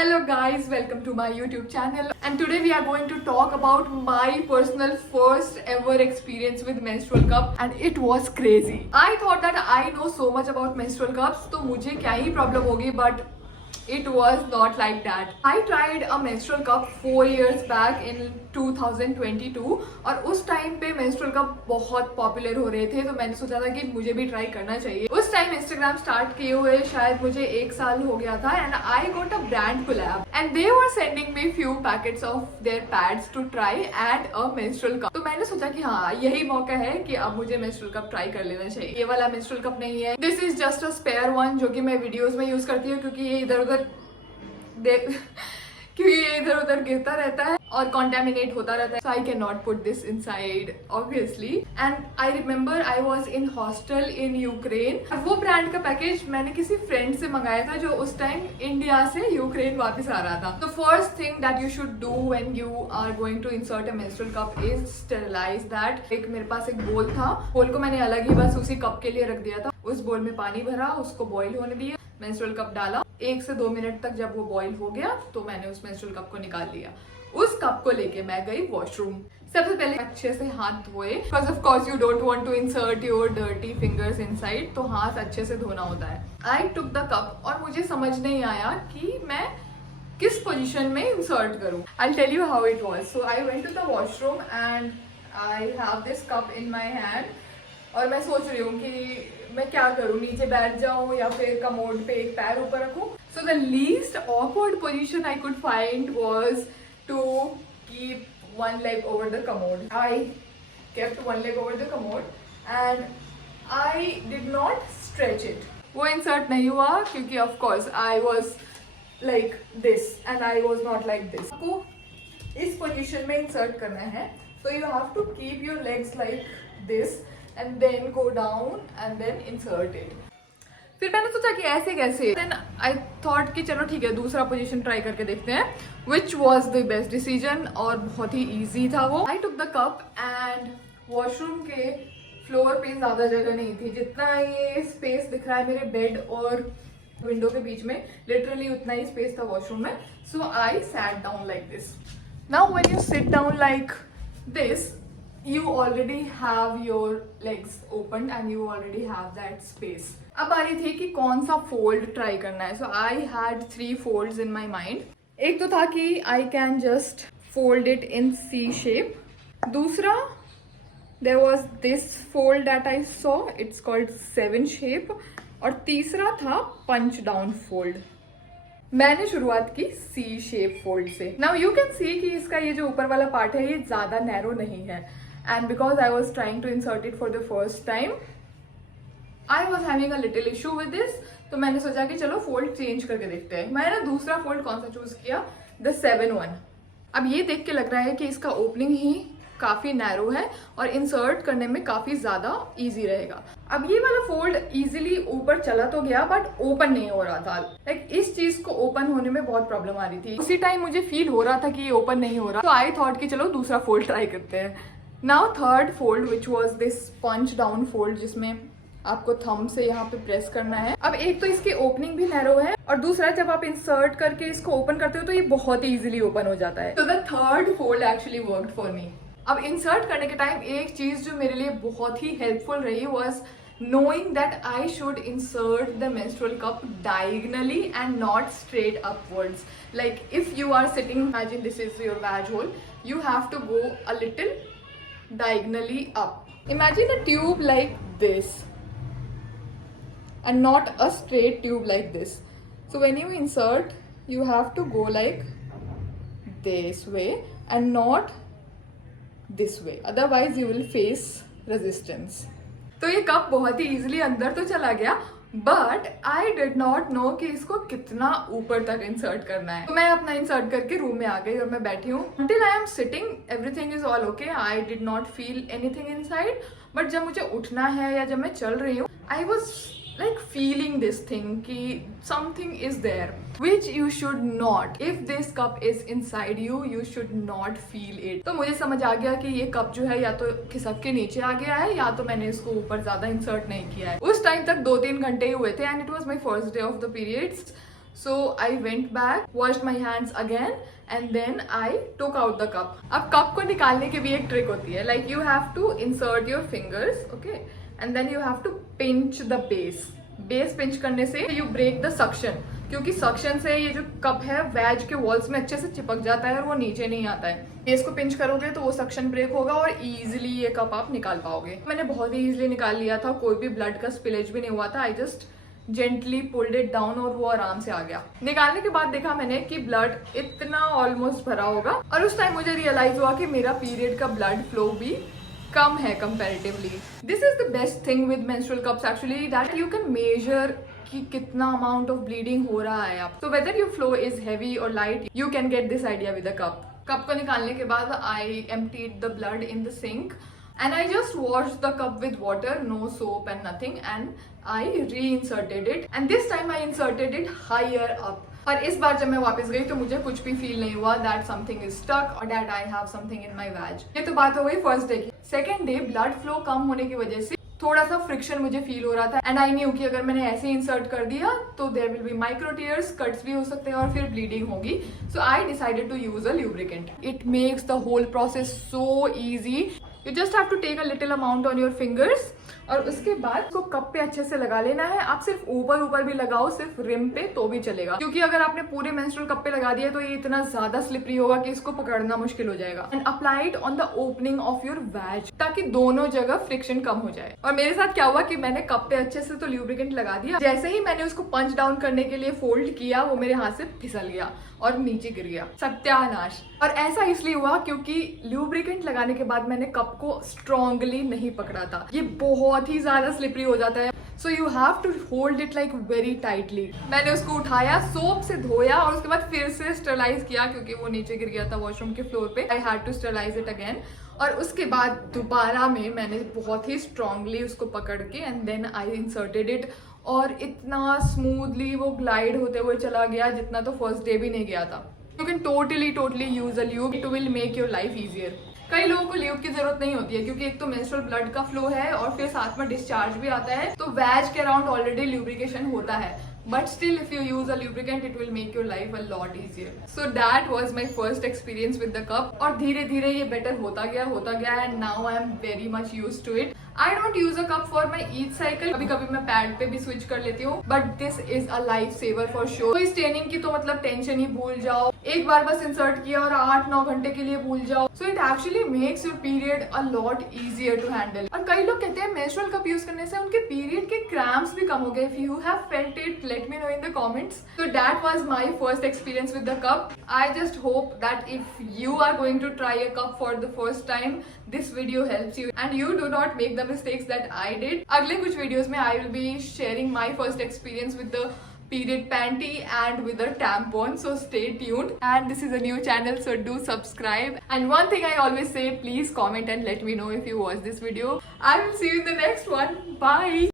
Hello guys, welcome to my YouTube channel and today we are going to talk about my personal first ever experience with menstrual cup and it was crazy. I thought that I know so much about menstrual cups तो मुझे क्या ही problem होगी but it was not like that. I tried a menstrual cup 4 years back in 2022 और उस time पे menstrual cup बहुत popular हो रहे थे तो मैंने सोचा था कि मुझे भी ट्राई करना चाहिए. उस टाइम इंस्टाग्राम स्टार्ट किए हुए शायद मुझे 1 साल हो गया था and I got a brand collab and they were sending me few packets of their pads to try at a menstrual cup. तो मैंने सोचा कि हाँ यही मौका है कि अब मुझे मेंस्ट्रुअल कप ट्राई कर लेना चाहिए. ये वाला मेंस्ट्रुअल कप नहीं है, this is just a spare one जो कि मैं वीडियोस में यूज करती हूँ क्योंकि ये इधर उधर क्योंकि ये इधर उधर गिरता रहता है और कॉन्टेमिनेट होता रहता है. So I can not put this inside obviously. And I remember I was in hostel in Ukraine. वो ब्रांड का पैकेज मैंने किसी फ्रेंड से मंगाया था जो उस टाइम इंडिया से यूक्रेन वापस आ रहा था. The first thing that you should do when you are going to insert a menstrual cup is sterilize that. एक मेरे पास एक बोल था, बोल को मैंने अलग ही बस उसी कप के लिए रख दिया था. उस बोल में पानी भरा, उसको बॉईल होने दिया, मेंस्ट्रुअल कप डाला. 1 से 2 मिनट तक जब वो बॉईल हो गया तो मैंने उस मेंस्ट्रुअल कप को निकाल लिया. उस कप को लेके मैं गई वॉशरूम. सबसे पहले अच्छे से हाथ धोए because of course you don't want to insert your dirty fingers inside, तो हाथ अच्छे से धोना होता है. आई टुक द कप और मुझे समझ नहीं आया कि मैं किस पोजीशन में इंसर्ट करूं. I tell you how it was. So I went to the washroom and I have this cup in my hand और मैं सोच रही हूँ कि मैं क्या करूँ, नीचे बैठ जाऊँ या फिर कमोड पे एक पैर ऊपर रखूँ. So the least awkward position I could find was to keep one leg over the commode. I kept one leg over the commode and I did not stretch it. वो insert नहीं हुआ क्योंकि of course I was like this and I was not like this. आपको इस position में insert करना है, so you have to keep your legs like this and then go down and then insert it. फिर मैंने सोचा कि ऐसे कैसे. Then I thought कि चलो ठीक है दूसरा पोजीशन ट्राई करके देखते हैं, which was the best decision और बहुत ही easy था वो. I took the cup and washroom के फ्लोर पे ज़्यादा जगह नहीं थी. जितना ये स्पेस दिख रहा है मेरे बेड और विंडो के बीच में, लिटरली उतना ही स्पेस था वॉशरूम में. So I sat down like this. Now when you sit down like this, you already have your legs opened and you already have that space. अब बारी थी कि कौन सा फोल्ड ट्राई करना है. So I had 3 folds in my mind. एक तो था कि I can just fold it in C shape. दूसरा there was this fold that I saw, it's called 7 shape. और तीसरा था पंच डाउन फोल्ड. मैंने शुरुआत की सी शेप फोल्ड से. नाउ यू कैन सी कि इसका ये जो ऊपर वाला पार्ट है ये ज्यादा नैरो नहीं है. And because I was trying to insert it for the first time, I was having a little issue with this. तो मैंने सोचा कि चलो फोल्ड चेंज करके देखते हैं. मैंने दूसरा फोल्ड कौन सा चूज किया, the 7-1. अब ये देख के लग रहा है कि इसका ओपनिंग ही काफी नैरो है और इंसर्ट करने में काफी ज्यादा इजी रहेगा. अब ये वाला फोल्ड इजीली ऊपर चला तो गया बट ओपन नहीं हो रहा था. लाइक इस चीज को ओपन होने में बहुत प्रॉब्लम आ रही थी. उसी टाइम मुझे फील हो रहा था कि ये ओपन नहीं हो रहा. तो आई थॉट कि चलो दूसरा फोल्ड ट्राई करते हैं. Now third fold which was this punch down fold जिसमें आपको थंब से यहाँ पे प्रेस करना है. अब एक तो इसकी ओपनिंग भी नैरो है और दूसरा जब आप इंसर्ट करके इसको ओपन करते हो तो ये बहुत ही इजीली ओपन हो जाता है. तो the third fold actually worked for me. अब इंसर्ट करने के टाइम एक चीज जो मेरे लिए बहुत ही हेल्पफुल रही was knowing that I should insert the menstrual cup diagonally and not straight upwards. Like if you are sitting, imagine this is your vag hole, you have to go a little diagonally up. Imagine a tube like this and not a straight tube like this. So when you insert, you have to go like this way and not this way. Otherwise you will face resistance. तो ये cup बहुत ही easily अंदर तो चला गया but I did not know कि इसको कितना ऊपर तक इंसर्ट करना है. तो मैं अपना इंसर्ट करके रूम में आ गई और मैं बैठी हूँ. Until I am sitting, everything is all okay. I did not feel anything inside. But जब मुझे उठना है या जब मैं चल रही हूँ, I was like feeling this thing कि something is there which you should not. If this cup is inside you, you should not feel it. तो मुझे समझ आ गया कि ये कप जो है या तो खिसक के नीचे आ गया है या तो मैंने इसको ऊपर ज्यादा इंसर्ट नहीं किया है. उस टाइम तक 2-3 घंटे ही हुए थे and it was my first day of the periods. So I went back, washed my hands again, and then I took out the cup. अब cup को निकालने की भी एक trick होती है. Like you have to insert your fingers, okay, and then you have to pinch the base. Base pinch करने से you break the suction. क्योंकि सक्शन से ये जो कप है वैज के वॉल्स में अच्छे से चिपक जाता है और वो नीचे नहीं आता है. बेस को पिंच करोगे तो वो सक्शन ब्रेक होगा और इजीली ये कप आप निकाल पाओगे. मैंने बहुत ही इजीली निकाल लिया था, कोई भी ब्लड का स्पिलेज भी नहीं हुआ था. I just gently pulled it down और वो आराम से आ गया. निकालने के बाद देखा मैंने कि ब्लड इतना ऑलमोस्ट भरा होगा और उस टाइम मुझे रियलाइज हुआ कि मेरा पीरियड का ब्लड फ्लो भी कम है comparatively. This is the best thing with menstrual cups actually, that you can measure कि कितना अमाउंट ऑफ ब्लीडिंग हो रहा है आप. So whether your flow is heavy और light, you can get this idea with a cup. Cup को निकालने के बाद I emptied the blood in the sink and I just washed the cup with water, no soap and nothing, and I reinserted it, and this time I inserted it higher up. और इस बार जब मैं वापस गई तो मुझे कुछ भी फील नहीं हुआ that something is stuck or that I have something in my vag. ये तो बात हो गई फर्स्ट डे की. सेकेंड डे ब्लड फ्लो कम होने की वजह से थोड़ा सा फ्रिक्शन मुझे फील हो रहा था एंड आई न्यू कि अगर मैंने ऐसे इंसर्ट कर दिया तो there will be micro tears, cuts भी हो सकते हैं और फिर ब्लीडिंग होगी. So I decided to use a lubricant. It makes the whole process so easy. You just have to take a little amount on your fingers और उसके बाद इसको कप पे अच्छे से लगा लेना है. आप सिर्फ ऊपर ऊपर भी लगाओ, सिर्फ रिम पे तो भी चलेगा, क्योंकि अगर आपने पूरे मेंस्ट्रुअल कप पे लगा दिया तो ये इतना ज्यादा स्लिपरी होगा कि इसको पकड़ना मुश्किल हो जाएगा. And apply it on the opening of your vag ताकि दोनों जगह फ्रिक्शन कम हो जाए. और मेरे साथ क्या हुआ कि मैंने कप पे अच्छे से तो ल्यूब्रिकेंट लगा दिया, जैसे ही मैंने उसको पंच डाउन करने के लिए फोल्ड किया वो मेरे हाथ से फिसल गया और नीचे गिर गया. सत्यानाश. और ऐसा इसलिए हुआ क्योंकि ल्यूब्रिकेंट लगाने के बाद मैंने कप को स्ट्रांगली नहीं पकड़ा था. ये बहुत ही ज्यादा स्लिपरी हो जाता है. So you have to hold it like very tightly. मैंने उसको उठाया, सोप से धोया और उसके बाद फिर से स्टरलाइज किया क्योंकि वो नीचे गिर गया था वॉशरूम के फ्लोर पे. I had to sterilize it again. और उसके बाद दोबारा में मैंने बहुत ही स्ट्रांगली उसको पकड़ के and then I inserted it और इतना स्मूथली वो ग्लाइड होते हुए चला गया जितना तो फर्स्ट डे भी नहीं गया था. You can totally use a lube. It will make your life easier. कई लोगों को ल्यूब की जरूरत नहीं होती है क्योंकि एक तो मेंस्ट्रुअल ब्लड का फ्लो है और फिर साथ में डिस्चार्ज भी आता है, तो वैज के अराउंड ऑलरेडी ल्यूब्रिकेशन होता है. But still, if you use a lubricant, it will make your life a lot easier. So that was my first experience with the cup. और धीरे धीरे ये better होता गया and now I am very much used to it. I don't use a cup for my each cycle. कभी कभी मैं pad पे भी स्विच कर लेती हूँ. But this is a life saver for sure. कोई स्टेनिंग की तो मतलब टेंशन ही भूल जाओ. एक बार बस इंसर्ट किया और 8-9 घंटे के लिए भूल जाओ. So it actually makes your period a lot easier to handle. और कई लोग कहते हैं menstrual cup यूज करने से उनके पीरियड के क्रैम्प्स भी कम हो गए. If you have felt it, let me know in the comments. So that was my first experience with the cup. I just hope that if you are going to try a cup for the first time, this video helps you and you do not make the mistakes that I did. अगले कुछ videos में I will be sharing my first experience with the period panty and with a tampon, so stay tuned. And this is a new channel, so do subscribe. And one thing I always say, please comment and let me know if you watch this video. I will see you in the next one. Bye.